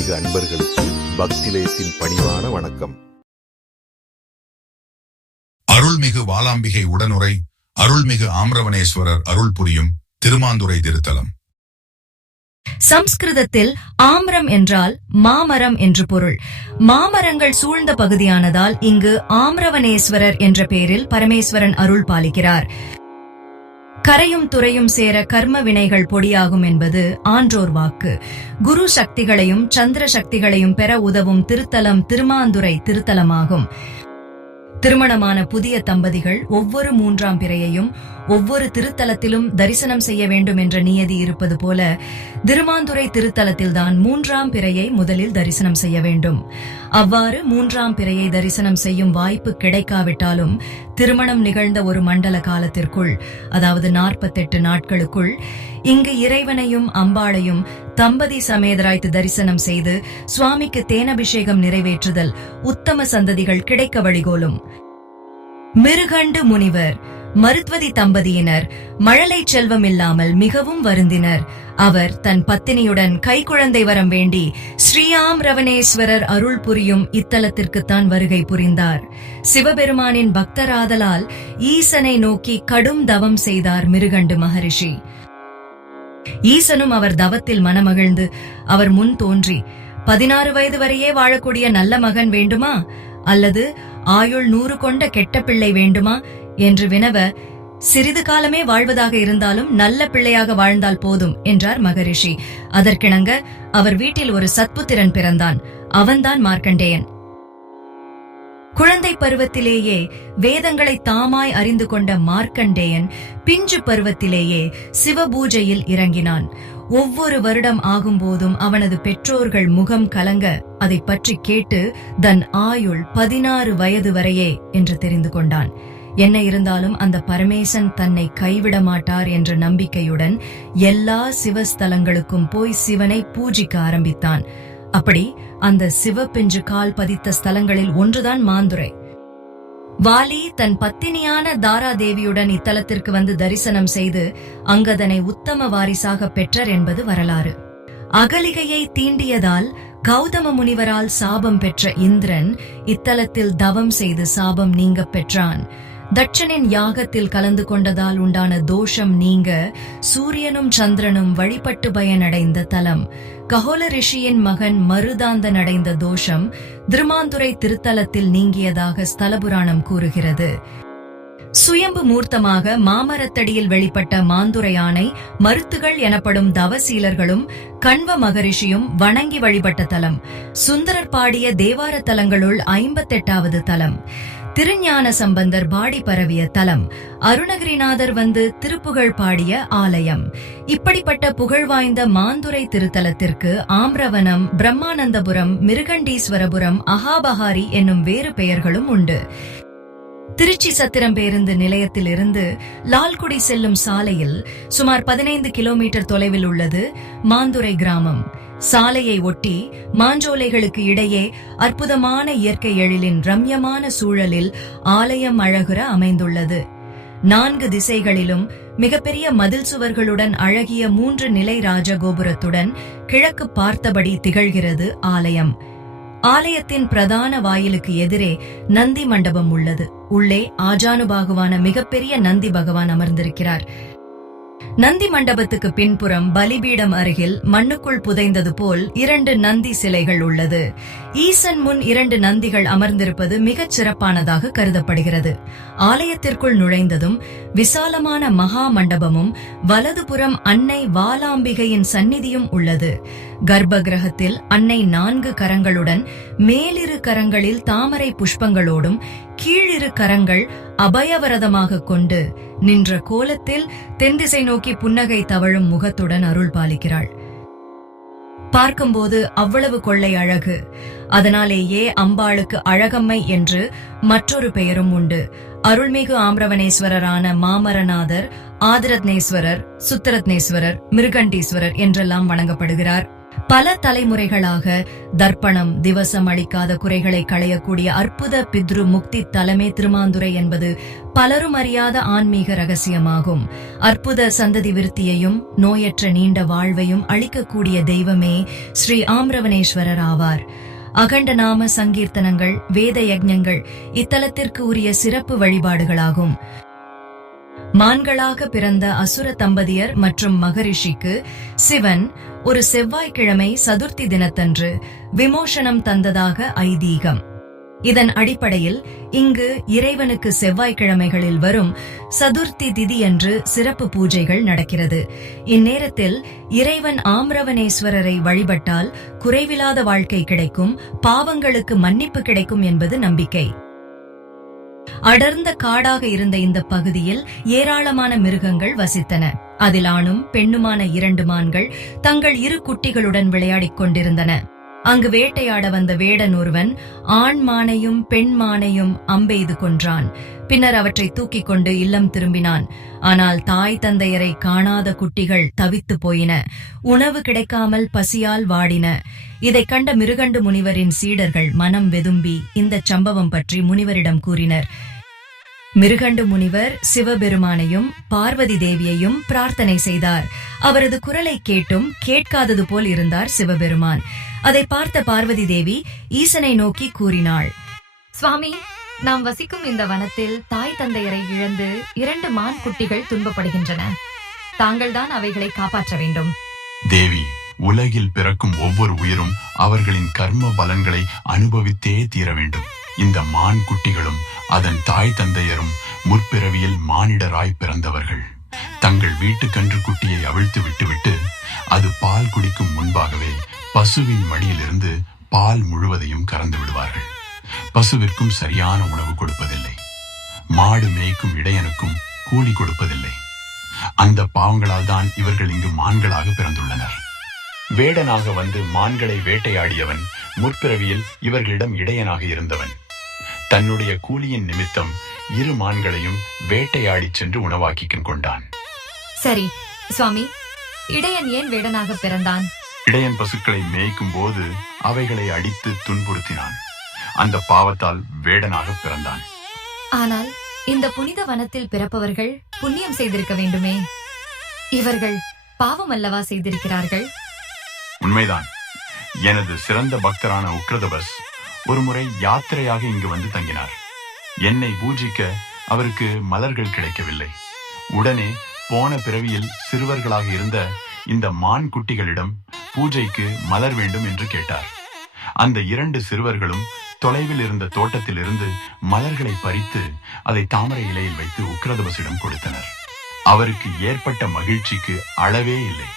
ஆன்மீக அன்பர்களுக்கு பக்திலயத்தின் பணிவான வணக்கம். அருள்மிகு வாலாம்பிகை உடனுரை அருள்மிகு ஆம்ரவனேஸ்வரர் அருள் புரியும் திருமாந்துறை திருத்தலம். சம்ஸ்கிருதத்தில் ஆம்ரம் என்றால் மாமரம் என்று பொருள். மாமரங்கள் சூழ்ந்த பகுதியானதால் இங்கு ஆம்ரவனேஸ்வரர் என்ற பெயரில் பரமேஸ்வரன் அருள் பாலிக்கிறார். கரையும் துறையும் சேர கர்ம வினைகள் பொடியாகும் என்பது ஆன்றோர் வாக்கு. குரு சக்திகளையும் சந்திர சக்திகளையும் பெற உதவும் திருத்தலம் திருமாந்துரை திருத்தலமாகும். திருமணமான புதிய தம்பதிகள் ஒவ்வொரு மூன்றாம் பிறையையும் ஒவ்வொரு திருத்தலத்திலும் தரிசனம் செய்ய வேண்டும் என்ற நியதி இருப்பது போல திருமாந்துறை திருத்தலத்தில்தான் மூன்றாம் பிறையை முதலில் தரிசனம் செய்ய வேண்டும். அவ்வாறு மூன்றாம் பிறையை தரிசனம் செய்யும் வாய்ப்பு கிடைக்காவிட்டாலும் திருமணம் நிகழ்ந்த ஒரு மண்டல காலத்திற்குள் அதாவது நாற்பத்தெட்டு நாட்களுக்குள் இங்கு இறைவனையும் அம்பாளையும் தம்பதி சமேதராய்த்து தரிசனம் செய்து சுவாமிக்கு தேனபிஷேகம் நிறைவேற்றுதல் உத்தம சந்ததிகள் கிடைக்க வழிகோலும். மிருகண்டு முனிவர் மருத்வதி தம்பதியினர் மழலை செல்வம் இல்லாமல் மிகவும் வருந்தினர். அவர் தன் பத்தினியுடன் கைக்குழந்தை வரம் வேண்டி ஸ்ரீயாம் ரவணேஸ்வரர் அருள் புரியும் இத்தலத்திற்குத்தான் வருகை புரிந்தார். சிவபெருமானின் பக்தராதலால் ஈசனை நோக்கி கடும் தவம் செய்தார் மிருகண்டு மகரிஷி. ஈசனும் அவர் தவத்தில் மனமகிழ்ந்து அவர் முன் தோன்றி பதினாறு வயது வரையே வாழக்கூடிய நல்ல மகன் வேண்டுமா? அல்லது ஆயுள் நூறு கொண்ட கெட்ட பிள்ளை வேண்டுமா? என்று வினவ சிறிது காலமே வாழ்வதாக இருந்தாலும் நல்ல பிள்ளையாக வாழ்ந்தால் போதும் என்றார் மகரிஷி. அதற்கிணங்க அவர் வீட்டில் ஒரு சத்புத்திரன் பிறந்தான். அவன்தான் மார்க்கண்டேயன். குழந்தை பருவத்திலேயே வேதங்களை தாமாய் அறிந்து கொண்ட மார்க்கண்டேயன் பிஞ்சு பருவத்திலேயே சிவபூஜையில் இறங்கினான். ஒவ்வொரு வருடம் ஆகும்போதும் அவனது பெற்றோர்கள் முகம் கலங்க அதை பற்றி கேட்டு தன் ஆயுள் பதினாறு வயது வரையே என்று தெரிந்து கொண்டான். என்ன இருந்தாலும் அந்த பரமேசன் தன்னை கைவிட மாட்டார் என்ற நம்பிக்கையுடன் எல்லா சிவஸ்தலங்களுக்கும் போய் சிவனை பூஜிக்க ஆரம்பித்தான். அப்படி அந்த சிவப்பெஞ்சு கால் பதித்த ஸ்தலங்களில் ஒன்றுதான் மாந்துரை. வாலி தன் பத்தினியான தாராதேவியுடன் இத்தலத்திற்கு வந்து தரிசனம் செய்து அங்கதனை உத்தம வாரிசாக பெற்றார் என்பது வரலாறு. அகலிகையை தீண்டியதால் கௌதம முனிவரால் சாபம் பெற்ற இந்திரன் இத்தலத்தில் தவம் செய்து சாபம் நீங்கப் பெற்றான். தட்சனின் யாகத்தில் கலந்து கொண்டதால் உண்டான தோஷம் நீங்க சூரியனும் சந்திரனும் வழிபட்டு பயனடைந்த தலம். கஹோல ரிஷியின் மகன் மருதாந்தன் அடைந்த தோஷம் திருமாந்துரை திருத்தலத்தில் நீங்கியதாக ஸ்தலபுராணம் கூறுகிறது. சுயம்பு மூர்த்தமாக மாமரத்தடியில் வெளிப்பட்ட மாந்துரை யானை மருத்துகள் எனப்படும் தவசீலர்களும் கண்வ மகரிஷியும் வணங்கி வழிபட்ட தலம். சுந்தரர் பாடிய தேவார தலங்களுள் ஐம்பத்தெட்டாவது தலம். திருஞான சம்பந்தர் பாடி பரவிய தலம். அருணகிரிநாதர் வந்து திருப்புகழ் பாடிய ஆலயம். இப்படிப்பட்ட புகழ் வாய்ந்த மாந்துரை திருத்தலத்திற்கு ஆம்ரவனம் பிரம்மானந்தபுரம் மிருகண்டீஸ்வரபுரம் அகாபஹாரி என்னும் வேறு பெயர்களும் உண்டு. திருச்சி சத்திரம் பேருந்து நிலையத்தில் இருந்து லால்குடி செல்லும் சாலையில் சுமார் பதினைந்து கிலோமீட்டர் தொலைவில் உள்ளது மாந்துரை கிராமம். சாலையை ஒட்டி மாஞ்சோலைகளுக்கு இடையே அற்புதமான இயற்கை எழிலின் ரம்யமான சூழலில் ஆலயம் அழகுற அமைந்துள்ளது. நான்கு திசைகளிலும் மிகப்பெரிய மதில் சுவர்களுடன் அழகிய மூன்று நிலை ராஜகோபுரத்துடன் கிழக்கு பார்த்தபடி திகழ்கிறது ஆலயம். ஆலயத்தின் பிரதான வாயிலுக்கு எதிரே நந்தி மண்டபம் உள்ளது. உள்ளே ஆஜானுபாகுவான மிகப்பெரிய நந்தி பகவான் அமர்ந்திருக்கிறார். நந்தி மண்டபத்துக்கு பின்புறம் பலிபீடம் அருகில் மண்ணுக்குள் புதைந்தது போல் இரண்டு நந்தி சிலைகள் உள்ளது. ஈசன் முன் இரண்டு நந்திகள் அமர்ந்திருப்பது மிகச் சிறப்பானதாக கருதப்படுகிறது. ஆலயத்திற்குள் நுழைந்ததும் விசாலமான மகா மண்டபமும் வலதுபுறம் அன்னை வாலாம்பிகையின் சந்நிதியும் உள்ளது. கர்ப்ப கிரகத்தில் அன்னை நான்கு கரங்களுடன் மேலிரு கரங்களில் தாமரை புஷ்பங்களோடும் கீழிரு கரங்கள் அபயவரதமாக கொண்டு நின்ற கோலத்தில் தென்திசை நோக்கி புன்னகை தவழும் முகத்துடன் அருள் பாலிக்கிறாள். பார்க்கும்போது அவ்வளவு கொள்ளை அழகு. அதனாலேயே அம்பாளுக்கு அழகம்மை என்று மற்றொரு பெயரும் உண்டு. அருள்மிகு ஆம்ரவனேஸ்வரரான மாமரநாதர் ஆதிரத்னேஸ்வரர் சுத்தரத்னேஸ்வரர் மிருகண்டீஸ்வரர் என்றெல்லாம் வணங்கப்படுகிறார். பல தலைமுறைகளாக தர்ப்பணம் திவசம் அளிக்காத குறைகளை களையக்கூடிய அற்புத பித்ரு முக்தி தலைமை திருமாந்துரை என்பது பலரும் அறியாத ஆன்மீக ரகசியமாகும். அற்புத சந்ததி விருத்தியையும் நோயற்ற நீண்ட வாழ்வையும் அளிக்கக்கூடிய தெய்வமே ஸ்ரீ ஆம்ரவனேஸ்வரர் ஆவார். அகண்ட நாம சங்கீர்த்தனங்கள் வேத யஜ்ஞங்கள் இத்தலத்திற்கு உரிய சிறப்பு வழிபாடுகளாகும். மான்களாக பிறந்த அசுர தம்பதியர் மற்றும் மகரிஷிக்கு சிவன் ஒரு செவ்வாய்க்கிழமை சதுர்த்தி தினத்தன்று விமோசனம் தந்ததாக ஐதீகம். இதன் அடிப்படையில் இங்கு இறைவனுக்கு செவ்வாய்க்கிழமைகளில் வரும் சதுர்த்தி திதியன்று சிறப்பு பூஜைகள் நடக்கிறது. இந்நேரத்தில் இறைவன் ஆம்ரவனேஸ்வரரை வழிபட்டால் குறைவில்லாத வாழ்க்கை கிடைக்கும் பாவங்களுக்கு மன்னிப்பு கிடைக்கும் என்பது நம்பிக்கை. அடர்ந்த காடாக இருந்த இந்த பகுதியில் ஏராளமான மிருகங்கள் வசித்தன. அதில் ஆணும் பெண்ணுமான இரண்டு மான்கள் தங்கள் இரு குட்டிகளுடன் விளையாடிக் கொண்டிருந்தன. அங்கு வேட்டையாட வந்த வேடன் ஒருவன் ஆண் மானையும் பெண் மானையும் அம்பெய்து கொன்றான். பின்னர் அவற்றை தூக்கிக் கொண்டு இல்லம் திரும்பினான். ஆனால் தாய் தந்தையரை காணாத குட்டிகள் தவித்து போயின. உணவு கிடைக்காமல் பசியால் வாடின. இதைக் கண்ட மிருகண்டு முனிவரின் சீடர்கள் மனம் வெதும்பி இந்த சம்பவம் பற்றி முனிவரிடம் கூறினர். மிருகண்டு முனிவர் சிவபெருமானையும் பார்வதி தேவியையும் பிரார்த்தனை செய்தார். அவரது குரலை கேட்டும் கேட்காதது போல் இருந்தார் சிவபெருமான். அதை பார்த்த பார்வதி தேவி ஈசனை நோக்கி கூறினாள் சுவாமி நாம் வசிக்கும் இந்த வனத்தில் தாய் தந்தையரை இழந்து இரண்டு மான் குட்டிகள் துன்பப்படுகின்றன. தாங்கள்தான் அவைகளை காப்பாற்ற வேண்டும். தேவி உலகில் பிறக்கும் ஒவ்வொரு உயிரும் அவர்களின் கர்ம பலன்களை அனுபவித்தே தீர வேண்டும். இந்த மான் குட்டிகளும் அதன் தாய் தந்தையரும் முற்பிறவியில் மானிடராய் பிறந்தவர்கள். தங்கள் வீட்டு கன்று குட்டியை அவிழ்த்து விட்டுவிட்டு அது பால் குடிக்கும் முன்பாகவே பசுவின் மடியிலிருந்து பால் முழுவதையும் கறந்து விடுவார்கள். பசுவிற்கும் சரியான உணவு கொடுப்பதில்லை. மாடு மேய்க்கும் இடையனுக்கும் கூலி கொடுப்பதில்லை. அந்த பாவங்களால் தான் இவர்கள் இங்கு மான்களாக பிறந்துள்ளனர். வேடனாக வந்து மான்களை வேட்டையாடியவன் முற்பிறவியில் இவர்களிடம் இடையனாக இருந்தவன். தன்னுடைய கூலியின் நிமித்தம் இரு மான்களையும் வேட்டையாடிச் சென்று உணவாக்கிக் கொண்டான். சரி சுவாமி இடையன் ஏன் வேடனாக பிறந்தான்? இடையன் பசுக்களை மேய்க்கும் போது அவைகளை அடித்து துன்புறுத்தினான். அந்த பாவத்தால் வேடனாக பிறந்தான். ஆனால் இந்த புனித வனத்தில் பிறப்பவர்கள் புண்ணியம் செய்திருக்க வேண்டுமே? இவர்கள் பாவம் அல்லவா செய்திருக்கிறார்கள்? உண்மைதான். எனது சிறந்த பக்தரான உக்ரதபஸ் ஒருமுறை யாத்திரையாக இங்கு வந்து தங்கினார். என்னை பூஜிக்க அவருக்கு மலர்கள் கிடைக்கவில்லை. உடனே போன பிறவியில் சிறுவர்களாக இருந்த இந்த மான் குட்டிகளிடம் பூஜைக்கு மலர் வேண்டும் என்று கேட்டார். அந்த இரண்டு சிறுவர்களும் தொலைவில் இருந்த தோட்டத்திலிருந்து மலர்களை பறித்து அதை தாமரை இலையில் வைத்து உக்ரதபஸிடம் கொடுத்தனர். அவருக்கு ஏற்பட்ட மகிழ்ச்சிக்கு அளவே இல்லை.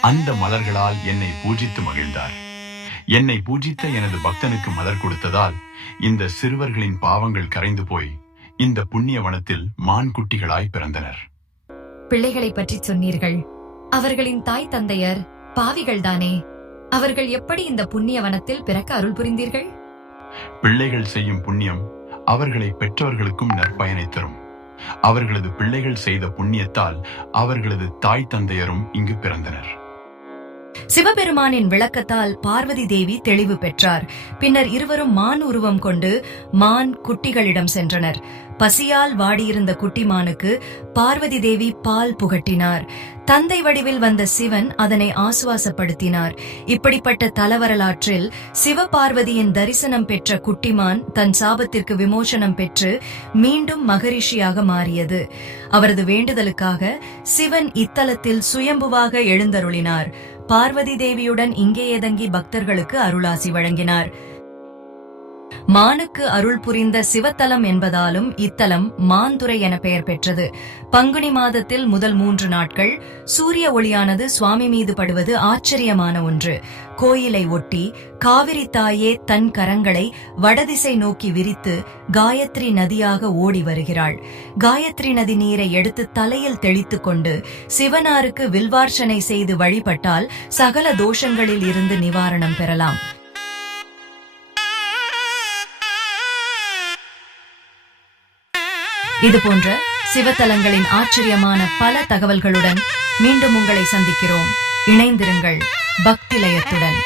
அந்த மலர்களால் என்னை பூஜித்து மகிழ்ந்தார். என்னை பூஜித்த எனது பக்தனுக்கு மலர் கொடுத்ததால் இந்த சிறுவர்களின் பாவங்கள் கரைந்து போய் இந்த புண்ணிய வனத்தில் மான் குட்டிகளாய் பிறந்தனர். பிள்ளைகளை பற்றி சொன்னீர்கள். அவர்களின் தாய் தந்தையர் பாவிகள்தானே அவர்கள் எப்படி இந்த புண்ணிய வனத்தில் பிறக்க அருள் புரிந்தீர்கள்? பிள்ளைகள் செய்யும் புண்ணியம் அவர்களை பெற்றவர்களுக்கும் நற்பயனை தரும். அவர்களது பிள்ளைகள் செய்த புண்ணியத்தால் அவர்களது தாய் தந்தையரும் இங்கு பிறந்தனர். சிவபெருமானின் விளக்கத்தால் பார்வதி தேவி தெளிவு பெற்றார். பின்னர் இருவரும் மான் உருவம் கொண்டு மான் குட்டிகளிடம் சென்றனர். பசியால் வாடியிருந்த குட்டிமானுக்கு பார்வதி தேவி பால் புகட்டினார். தந்தை வடிவில் வந்த சிவன் அதனை ஆசுவாசப்படுத்தினார். இப்படிப்பட்ட தலவரலாற்றில் சிவபார்வதியின் தரிசனம் பெற்ற குட்டிமான் தன் சாபத்திற்கு விமோசனம் பெற்று மீண்டும் மகரிஷியாக மாறியது. அவரது வேண்டுதலுக்காக சிவன் இத்தலத்தில் சுயம்புவாக எழுந்தருளினார். பார்வதி தேவியுடன் இங்கேயே தங்கி பக்தர்களுக்கு அருளாசி வழங்கினார். மானுக்கு அருள் புரிந்த சிவத்தலம் என்பதாலும் இத்தலம் மாந்துரை என பெயர் பெற்றது. பங்குனி மாதத்தில் முதல் மூன்று நாட்கள் சூரிய ஒளியானது சுவாமி மீது படுவது ஆச்சரியமான ஒன்று. கோயிலை ஒட்டி காவிரி தாயே தன் கரங்களை வடதிசை நோக்கி விரித்து காயத்ரி நதியாக ஓடி வருகிறாள். காயத்ரி நதி நீரை எடுத்து தலையில் தெளித்துக் கொண்டு சிவனாருக்கு வில்வார்ச்சனை செய்து வழிபட்டால் சகல தோஷங்களில் இருந்து நிவாரணம் பெறலாம். இது போன்ற சிவத்தலங்களின் ஆச்சரியமான பல தகவல்களுடன் மீண்டும் உங்களை சந்திக்கிறோம். இணைந்திருங்கள் பக்திலயத்துடன்.